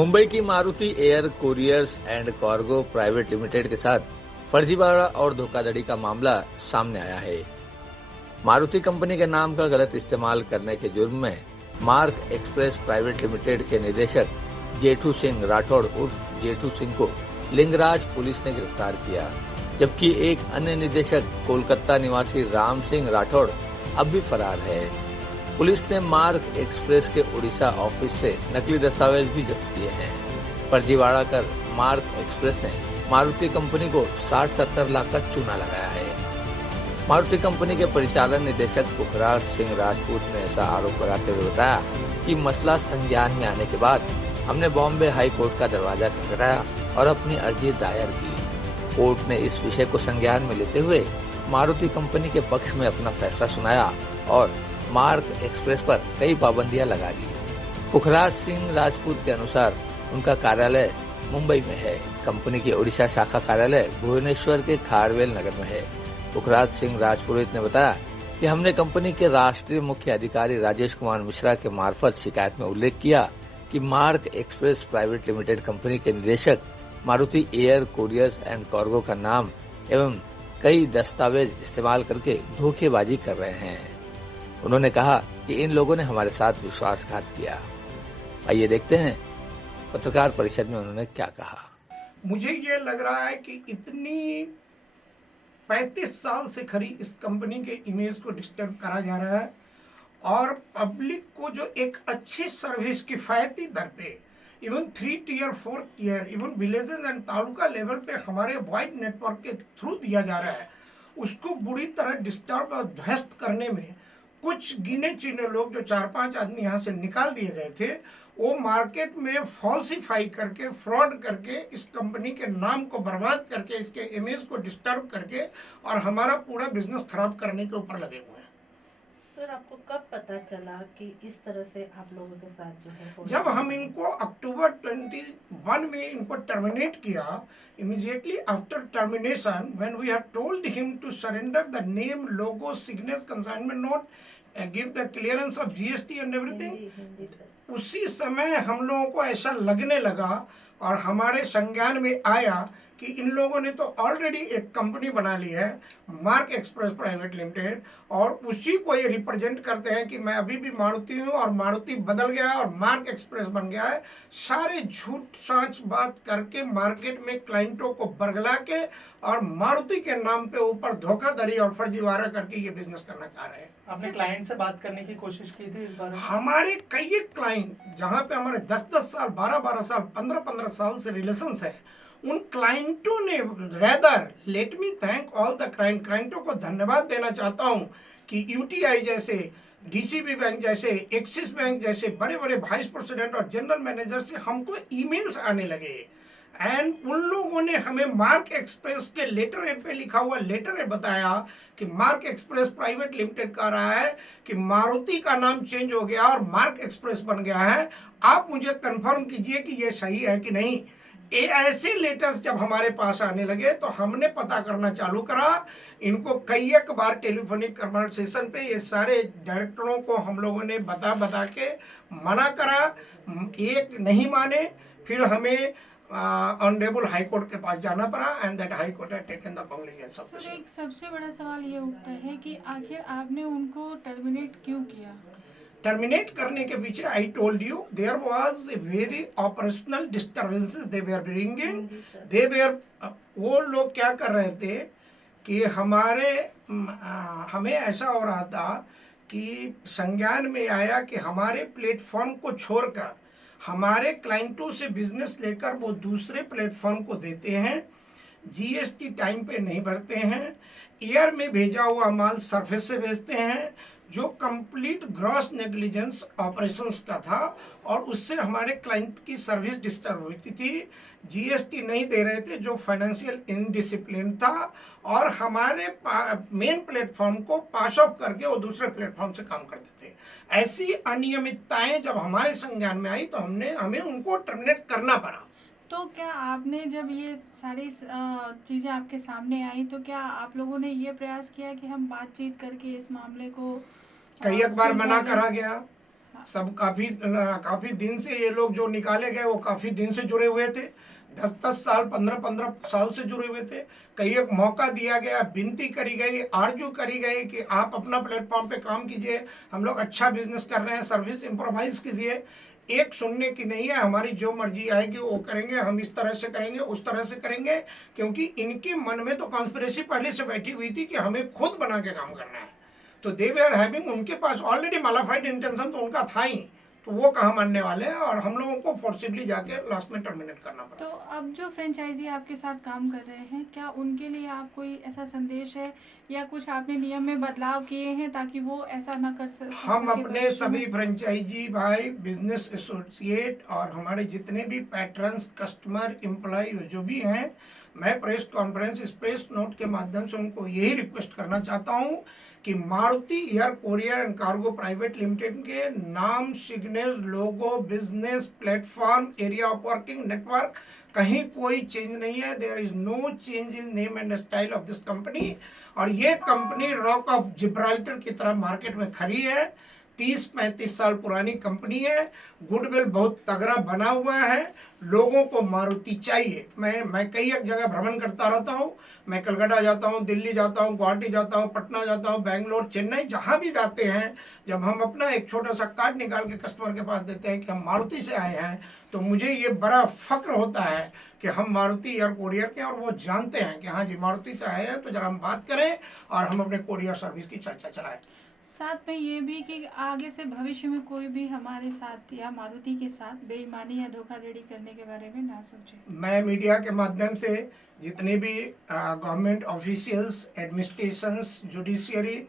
मुंबई की Maruti air couriers and cargo private limited के साथ फर्जीवाड़ा और धोखाधड़ी का मामला सामने आया है। मारुति कंपनी के नाम का गलत इस्तेमाल करने के जुर्म में मार्क एक्सप्रेस प्राइवेट लिमिटेड के निदेशक जेठू सिंह राठौड़ उर्फ जेठू सिंह को लिंगराज पुलिस ने गिरफ्तार किया, जबकि एक अन्य निदेशक कोलकाता निवासी राम सिंह राठौड़ अब भी फरार है। पुलिस ने मार्क एक्सप्रेस के उड़ीसा ऑफिस से नकली दस्तावेज भी जब्त किए हैं। फर्जीवाड़ा कर मार्क एक्सप्रेस ने मारुति कंपनी को 60-70 लाख का चूना लगाया है। मारुति कंपनी के परिचालन निदेशक पुखराज सिंह राजपूत ने ऐसा आरोप लगाते हुए बताया कि मसला संज्ञान में आने के बाद हमने बॉम्बे हाई कोर्ट का दरवाजा खटखटाया और अपनी अर्जी दायर की। कोर्ट ने इस विषय को संज्ञान में लेते हुए मारुति कंपनी के पक्ष में अपना फैसला सुनाया और मार्क एक्सप्रेस पर कई पाबंदियां लगा दी। पुखराज सिंह राजपूत के अनुसार उनका कार्यालय मुंबई में है। कंपनी की ओडिशा शाखा कार्यालय भुवनेश्वर के खारवेल नगर में है। पुखराज सिंह राजपुरोहित ने बताया कि हमने कंपनी के राष्ट्रीय मुख्य अधिकारी राजेश कुमार मिश्रा के मार्फत शिकायत में उल्लेख किया कि mark express private limited company के निदेशक Maruti air couriers and cargo का नाम एवं कई दस्तावेज इस्तेमाल करके धोखेबाजी कर रहे हैं। उन्होंने कहा कि इन लोगों ने हमारे साथ विश्वासघात किया। आइए देखते हैं पत्रकार परिषद में उन्होंने क्या कहा। मुझे ये लग रहा है कि इतनी 35 साल से खड़ी इस कंपनी के इमेज को डिस्टर्ब करा जा रहा है और पब्लिक को जो एक अच्छी सर्विस किफायती दर पे even 3 tier 4 tier even villages and taluka level पे हमारे वाइड नेटवर्क के थ्रू दिया जा रहा है, उसको बुरी तरह डिस्टर्ब और ध्वस्त करने में कुछ गिने चुने लोग जो 4-5 आदमी यहाँ से निकाल दिए गए थे, वो मार्केट में फॉल्सिफाई करके फ्रॉड करके इस कंपनी के नाम को बर्बाद करके इसके इमेज को डिस्टर्ब करके और हमारा पूरा बिजनेस खराब करने के ऊपर लगे हुए हैं। सर, आपको कब पता चला कि इस तरह से आप लोगों के साथ जो है जब हम इनको अक्टूबर 21 में इनको टर्मिनेट किया, immediately after termination when we have told him to surrender the name, logo, signature, consignment note, give the clearance of GST and everything, उसी समय हम लोगों को ऐसा लगने लगा और हमारे संज्ञान में आया कि इन लोगों ने तो ऑलरेडी एक कंपनी बना ली है मार्क एक्सप्रेस प्राइवेट लिमिटेड और उसी को ये रिप्रेजेंट करते हैं कि मैं अभी भी मारुति हूँ और मारुति बदल गया है और मार्क एक्सप्रेस बन गया है। सारे झूठ साँच बात करके मार्केट में क्लाइंटों को बरगला के और मारुति के नाम पे ऊपर धोखाधड़ी और फर्जीवाड़ा करके ये बिजनेस करना चाह रहे हैं। आपने क्लाइंट से बात करने की कोशिश की थी इस बारे में? हमारे कई क्लाइंट जहाँ पे हमारे 10-10 साल 12-12 साल 15-15 साल से रिलेशंस है, उन क्लाइंटों ने rather let me thank all the क्लाइंटों को धन्यवाद देना चाहता हूं कि यूटीआई जैसे, डीसीबी बैंक जैसे, एक्सिस बैंक जैसे बड़े बड़े वाइस प्रेसिडेंट और जनरल मैनेजर से हमको ईमेल्स आने लगे एंड उन लोगों ने हमें मार्क एक्सप्रेस के लेटर हेड पे लिखा हुआ लेटर हेड बताया कि मार्क एक्सप्रेस प्राइवेट लिमिटेड कह रहा है कि मारुति का नाम चेंज हो गया और मार्क एक्सप्रेस बन गया है, आप मुझे कंफर्म कीजिए कि ये सही है कि नहीं। ऐसे लेटर्स जब हमारे पास आने लगे तो हमने पता करना चालू करा। इनको कई एक बार टेलीफोनिक कन्वर्सेशन पे ये सारे डायरेक्टरों को हम लोगों ने बता के मना करा, एक नहीं माने, फिर हमें ऑनरेबल हाई कोर्ट के पास जाना पड़ा and that high court had taken the cognizance of the sir, एक सबसे बड़ा सवाल ये उठता है कि आखिर आपने उनको टर्मिनेट क्यों किया? टर्मिनेट करने के पीछे I told you there was a very operational disturbances they were bringing, they were, वो लोग क्या कर रहे थे कि हमें ऐसा हो रहा था कि संज्ञान में आया कि हमारे प्लेटफॉर्म को छोड़कर हमारे क्लाइंटों से बिजनेस लेकर वो दूसरे प्लेटफॉर्म को देते हैं, जीएसटी टाइम पे नहीं भरते हैं, एयर में भेजा हुआ माल सरफेस से भेजते हैं, जो कंप्लीट ग्रॉस नेग्लिजेंस ऑपरेशंस का था और उससे हमारे क्लाइंट की सर्विस डिस्टर्ब होती थी, जीएसटी नहीं दे रहे थे जो फाइनेंशियल इनडिसिप्लिन था और हमारे मेन प्लेटफॉर्म को पास ऑफ करके वो दूसरे प्लेटफॉर्म से काम करते थे। ऐसी अनियमितताएं जब हमारे संज्ञान में आई तो हमें उनको टर्मिनेट करना पड़ा। तो क्या आपने जब ये सारी चीज़ें आपके सामने आई तो क्या आप लोगों ने ये प्रयास किया कि हम बातचीत करके इस मामले को कई एक बार मना करा गया, सब काफ़ी दिन से ये लोग जो निकाले गए वो काफ़ी दिन से जुड़े हुए थे, 10-10 साल 15-15 साल से जुड़े हुए थे। कई एक मौका दिया गया, विनती करी गई, आरजू करी गई कि आप अपना प्लेटफॉर्म पे काम कीजिए, हम लोग अच्छा बिजनेस कर रहे हैं, सर्विस इम्प्रोवाइज कीजिए। एक सुनने की नहीं है, हमारी जो मर्जी आएगी वो करेंगे, हम इस तरह से करेंगे, उस तरह से करेंगे, क्योंकि इनके मन में तो कॉन्स्पिरेसी पहले से बैठी हुई थी कि हमें खुद बना के काम करना है। तो दे वे आर हैविंग, उनके पास ऑलरेडी मॉडिफाइड इंटेंशन तो उनका था ही, तो वो कहाँ मानने वाले हैं, और हम लोगों को फोर्सिबली जाके लास्ट में टर्मिनेट करना पड़ा। तो अब जो फ्रेंचाइजी आपके साथ काम कर रहे हैं, क्या उनके लिए आप कोई ऐसा संदेश है या कुछ आपने नियम में बदलाव किए हैं ताकि वो ऐसा ना कर सके? हम अपने सभी फ्रेंचाइजी भाई, बिजनेस एसोसिएट और हमारे जितने भी पैट्रन्स, कस्टमर, एम्प्लॉय जो भी हैं, मैं प्रेस कॉन्फ्रेंस, इस प्रेस नोट के माध्यम से उनको यही रिक्वेस्ट करना चाहता हूँ कि Maruti air courier and cargo private limited के नाम, signage, logo, business, platform, area of working, network, कहीं कोई चेंज नहीं है। There is no change in name and style of this company. और ये कंपनी रॉक ऑफ जिब्राल्टर की तरह मार्केट में खड़ी है, 30-35 साल पुरानी कंपनी है, गुडविल बहुत तगड़ा बना हुआ है, लोगों को मारुति चाहिए। मैं कई एक जगह भ्रमण करता रहता हूँ, मैं कलकत्ता जाता हूँ, दिल्ली जाता हूँ, गुवाहाटी जाता हूँ, पटना जाता हूँ, बेंगलोर, चेन्नई, जहाँ भी जाते हैं, जब हम अपना एक छोटा सा कार्ड निकाल के कस्टमर के पास देते हैं कि हम मारुति से आए हैं, तो मुझे ये बड़ा फक्र होता है कि हम मारुति एयर कोरियर के, और वो जानते हैं कि हाँ जी मारुति से आए हैं, तो जरा हम बात करें और हम अपने कोरियर सर्विस की चर्चा चलाएं। साथ में ये भी कि आगे से भविष्य में कोई भी हमारे साथ या मारुति के साथ बेईमानी या धोखाधड़ी करने के बारे में ना सोचे। मैं मीडिया के माध्यम से जितने भी गवर्नमेंट ऑफिशियल्स, एडमिनिस्ट्रेशंस, जुडिशियरी,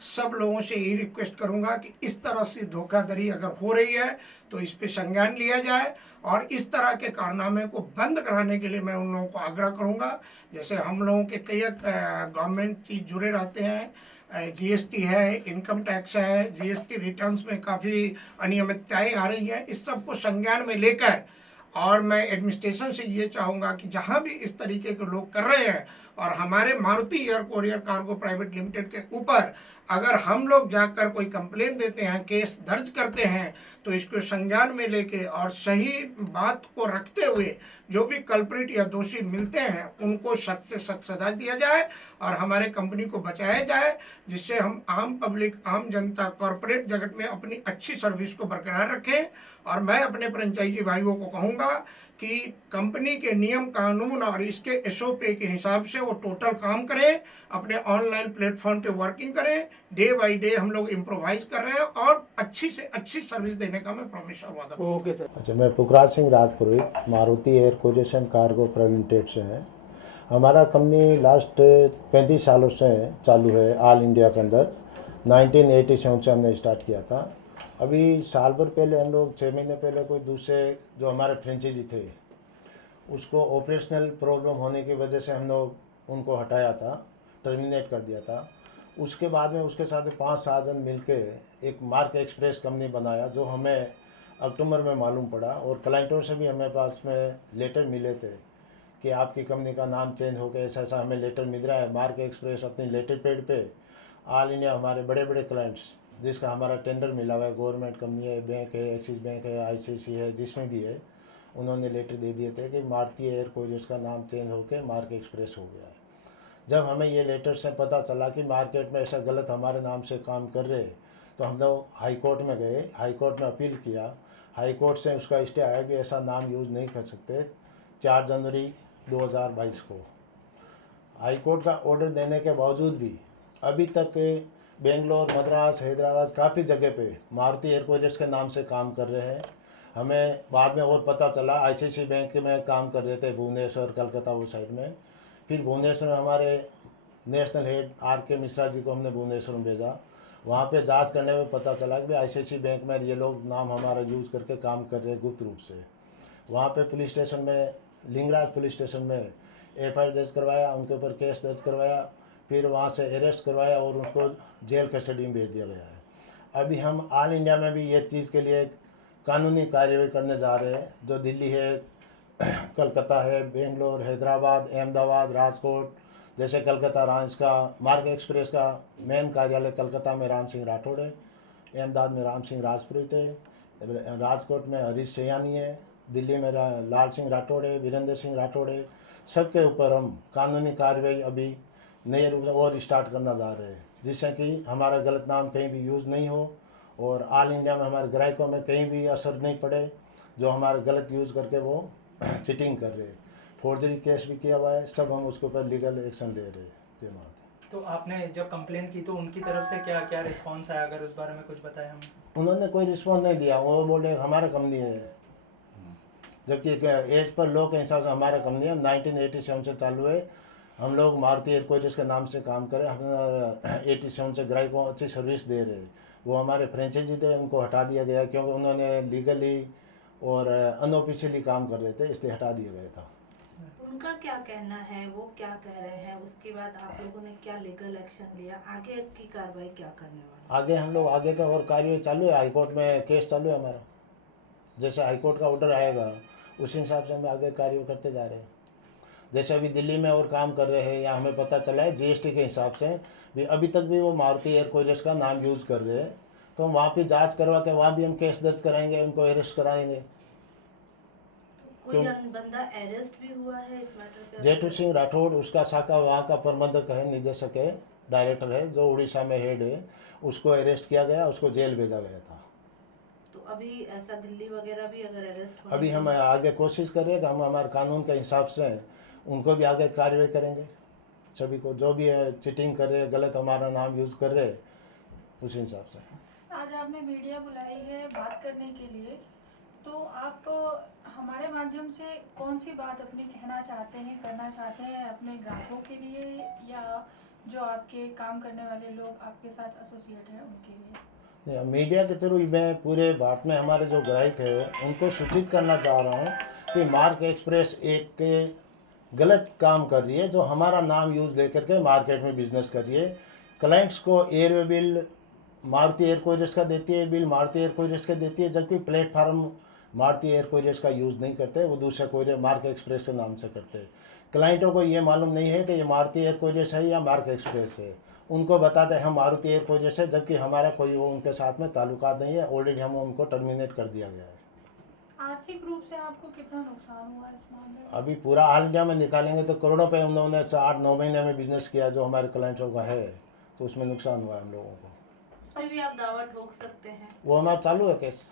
सब लोगों से यही रिक्वेस्ट करूंगा कि इस तरह से धोखाधड़ी अगर हो रही है तो इस पे संज्ञान लिया जाए, और इस तरह के कारनामे को बंद कराने के लिए मैं उन लोगों को आग्रह करूंगा। जैसे हम लोगों के कई गवर्नमेंट चीज जुड़े रहते हैं, जीएसटी है, इनकम टैक्स है, जीएसटी रिटर्न्स में काफ़ी अनियमितताएं आ रही हैं, इस सब को संज्ञान में लेकर, और मैं एडमिनिस्ट्रेशन से ये चाहूँगा कि जहाँ भी इस तरीके के लोग कर रहे हैं और हमारे Maruti air courier cargo private limited के ऊपर अगर हम लोग जाकर कोई कंप्लेन देते हैं, केस दर्ज करते हैं, तो इसको संज्ञान में लेके और सही बात को रखते हुए जो भी कल्प्रिट या दोषी मिलते हैं उनको सख्त से सख्त सजा दिया जाए और हमारे कंपनी को बचाया जाए, जिससे हम आम पब्लिक, आम जनता, कॉरपोरेट जगत में अपनी अच्छी सर्विस को बरकरार रखें। और मैं अपने फ्रेंचाइजी भाइयों को कहूँगा कि कंपनी के नियम कानून और इसके एसओपी के हिसाब से वो टोटल काम करें, अपने ऑनलाइन प्लेटफॉर्म पे वर्किंग करें, डे बाय डे हम लोग इम्प्रोवाइज कर रहे हैं और अच्छी से अच्छी सर्विस देने का मैं प्रॉमिस और वादा। Okay sir. अच्छा, मैं Pukhraj Singh Rajpurohit, Maruti air courier and cargo private limited से है। हमारा कंपनी लास्ट 35 सालों से चालू है ऑल इंडिया के अंदर। 1987 से हमने स्टार्ट किया था। अभी साल भर पहले हम लोग 6 महीने पहले कोई दूसरे जो हमारे फ्रेंचाइजी थे उसको ऑपरेशनल प्रॉब्लम होने की वजह से हम लोग उनको हटाया था, टर्मिनेट कर दिया था। उसके बाद में उसके साथ 5-7 जन मिलके एक मार्क एक्सप्रेस कंपनी बनाया, जो हमें अक्टूबर में मालूम पड़ा, और क्लाइंटों से भी हमें पास में लेटर मिले थे कि आपकी कंपनी का नाम चेंज हो गया, ऐसा ऐसा हमें लेटर मिल रहा है। मार्क एक्सप्रेस अपनी लेटर पैड पे ऑल इंडिया हमारे बड़े बड़े क्लाइंट्स जिसका हमारा टेंडर मिला हुआ है, गवर्नमेंट कंपनी है, बैंक है, एक्सिस बैंक है, आईसीआईसी है, जिसमें भी है, उन्होंने लेटर दे दिए थे कि मारुति एयर कोरियर का नाम चेंज होकर मार्क एक्सप्रेस हो गया है। जब हमें ये लेटर से पता चला कि मार्केट में ऐसा गलत हमारे नाम से काम कर रहे, तो हम लोग हाई कोर्ट में गए, हाई कोर्ट में अपील किया, हाई कोर्ट से उसका स्टे आया कि ऐसा नाम यूज़ नहीं कर सकते। 4 जनवरी 2022 को हाई कोर्ट का ऑर्डर देने के बावजूद भी अभी तक बेंगलोर, मद्रास, हैदराबाद काफ़ी जगह पे मारुति एयर कोरियर के नाम से काम कर रहे हैं। हमें बाद में और पता चला आईसीआईसी बैंक में काम कर रहे थे भुवनेश्वर, कलकत्ता वो साइड में। फिर भुवनेश्वर में हमारे national head R K. Mishra ji को हमने भुवनेश्वर में भेजा। वहाँ पे जांच करने में पता चला कि आईसीआईसी बैंक में ये लोग नाम हमारा यूज़ करके काम कर रहे हैं गुप्त रूप से। वहाँ पे पुलिस स्टेशन में, लिंगराज पुलिस स्टेशन में एफआईआर दर्ज करवाया, उनके ऊपर केस दर्ज करवाया, फिर वहाँ से अरेस्ट करवाया और उनको जेल कस्टडी में भेज दिया गया है। अभी हम ऑल इंडिया में भी ये चीज़ के लिए कानूनी कार्रवाई करने जा रहे हैं, जो दिल्ली है, कलकत्ता है, बेंगलोर, हैदराबाद, अहमदाबाद, राजकोट। जैसे कलकत्ता रांच का मार्क एक्सप्रेस का मेन कार्यालय कलकत्ता में राम सिंह राठौड़ है, अहमदाबाद में राम सिंह राजपुरोहित है, राजकोट में हरीश सयानी है, दिल्ली में लाल सिंह राठौड़ है, वीरेंद्र सिंह राठौड़ है। सबके ऊपर हम कानूनी कार्रवाई अभी नए रूप से और स्टार्ट करना जा रहे हैं, जिससे कि हमारा गलत नाम कहीं भी यूज़ नहीं हो और ऑल इंडिया में हमारे ग्राहकों में कहीं भी असर नहीं पड़े जो हमारा गलत यूज़ करके वो चीटिंग कर रहे हैं। फोर्जरी केस भी किया हुआ है, सब हम उसके ऊपर लीगल एक्शन ले रहे हैं। जय माता। तो आपने जब कंप्लेंट की तो उनकी तरफ से क्या क्या रिस्पांस आया, अगर उस बारे में कुछ बताया हमें? उन्होंने कोई रिस्पॉन्स नहीं दिया, वो बोले हमारा कंपनी है, जबकि एज पर लॉ के हिसाब से हमारा कंपनी है, 1987 से चालू है। हम लोग मारुति एयर कोरियर्स के नाम से काम करें, हम 87 से ग्राहकों को अच्छी सर्विस दे रहे हैं। वो हमारे फ्रेंचाइजी थे, उनको हटा दिया गया क्योंकि उन्होंने लीगली और अनऑफिशियली काम कर रहे थे, इसलिए हटा दिया गया था। उनका क्या कहना है, वो क्या कह रहे हैं, उसके बाद आप लोगों ने क्या लीगल एक्शन लिया, आगे की कार्रवाई क्या करने वाले? आगे हम लोग आगे का और कार्रवाई चालू है, हाईकोर्ट में केस चालू है हमारा। जैसे हाईकोर्ट का ऑर्डर आएगा उस हिसाब से हम आगे कार्रवाई करते जा रहे हैं। जैसे अभी दिल्ली में और काम कर रहे हैं, या हमें पता चला है जीएसटी के हिसाब से भी अभी तक भी वो मारुति एयर कोरियर्स का नाम यूज़ कर रहे हैं, तो वहाँ पे जांच करवा के वहाँ भी हम केस दर्ज कराएंगे, उनको अरेस्ट कराएंगे। कोई बंदा अरेस्ट भी हुआ है इस मैटर पे? जेठू सिंह राठौड़, उसका शाखा वहाँ का प्रबंधक है, निदेशक है, डायरेक्टर है, जो उड़ीसा में हेड है, उसको अरेस्ट किया गया, उसको जेल भेजा गया था। तो अभी ऐसा दिल्ली वगैरह भी अगर अरेस्ट हो, अभी हम आगे कोशिश कर रहे हैं कि हम हमारे कानून के हिसाब से उनको भी आगे कार्रवाई करेंगे। सभी को जो भी है चीटिंग कर रहे, गलत हमारा नाम यूज़ कर रहे, उस हिसाब से। आज आपने मीडिया बुलाई है बात करने के लिए, तो आप हमारे माध्यम से कौन सी बात अपनी कहना चाहते हैं, करना चाहते हैं अपने ग्राहकों के लिए या जो आपके काम करने वाले लोग आपके साथ एसोसिएट हैं उनके लिए? मीडिया के थ्रू मैं पूरे भारत में हमारे जो ग्राहक है उनको सूचित करना चाह रहा हूँ कि मार्क एक्सप्रेस एक गलत काम कर रही है, जो हमारा नाम यूज़ लेकर के मार्केट में बिजनेस कर रही है। क्लाइंट्स को air bill Maruti air couriers का देती है, बिल मारुति एयर कोरियर्स का देती है, जबकि प्लेटफार्म मारुति एयर कोरियर्स का यूज़ नहीं करते, वो दूसरे कोरियर मार्क एक्सप्रेस के नाम से करते हैं। क्लाइंटों को ये मालूम नहीं है कि ये मारुति एयर कोरियर्स है या मार्क एक्सप्रेस है। उनको बताते हैं हम मारुति एयर कोरियर्स है, जबकि हमारा कोई वो उनके साथ में ताल्लुकात नहीं है, ऑलरेडी हम उनको टर्मिनेट कर दिया गया है। आर्थिक रूप से आपको कितना नुकसान हुआ इस मामले में? अभी पूरा ऑल इंडिया में निकालेंगे तो करोड़ों पे उन्होंने 8-9 महीने में बिजनेस किया जो हमारे क्लाइंटों का है, तो उसमें नुकसान हुआ है हम लोगों को। उसमें भी आप दावा ठोक सकते हैं? वो हमारा चालू है केस,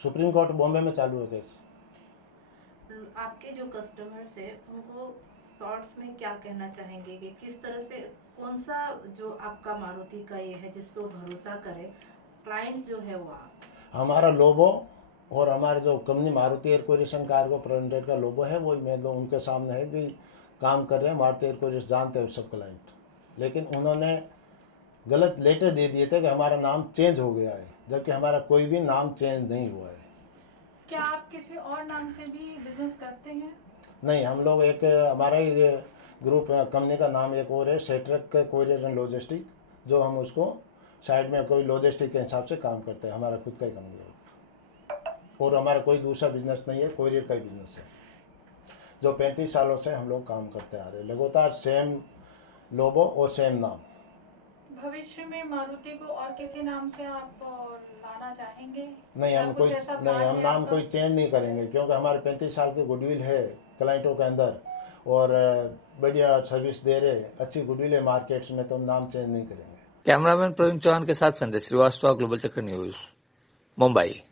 सुप्रीम कोर्ट बॉम्बे में चालू है केस। आपके जो कस्टमर्स है उनको शॉर्ट्स में क्या कहना चाहेंगे कि किस तरह से, कौन सा जो आपका मारुति का ये है जिस पर भरोसा करे क्लाइंट्स जो है वहाँ? हमारा लोगो और हमारे जो company Maruti air couriers cargo presented का लोगो है, वो मैं लोग उनके सामने है कि काम कर रहे हैं। मारुति एयर कोरियर्स जानते हैं सब क्लाइंट, लेकिन उन्होंने गलत लेटर दे दिए थे कि हमारा नाम चेंज हो गया है, जबकि हमारा कोई भी नाम चेंज नहीं हुआ है। क्या आप किसी और नाम से भी बिजनेस करते हैं? नहीं, हम लोग एक हमारा ही ग्रुप कंपनी का नाम एक और है, सेट्रक कोरियर एंड लॉजिस्टिक, जो हम उसको साइड में कोई लॉजिस्टिक के हिसाब से काम करते हैं। हमारा खुद का ही कंपनी है और हमारा कोई दूसरा बिजनेस नहीं है, कोरियर का ही बिजनेस है जो 35 सालों से हम लोग काम करते आ रहे हैं, लगातार सेम लोगो और सेम नाम। भविष्य में मारुति को और किसी नाम से आप लाना चाहेंगे? नहीं, हम कोई हम नाम कोई चेंज नहीं करेंगे, क्योंकि हमारे 35 साल की गुडविल है क्लाइंटों के अंदर और बढ़िया सर्विस दे रहे, अच्छी गुडविल है मार्केट्स में, तो हम नाम चेंज नहीं करेंगे। कैमरामैन प्रवीण चौहान के साथ संदेश श्रीवास्तव, ग्लोबल चक्र न्यूज, मुंबई।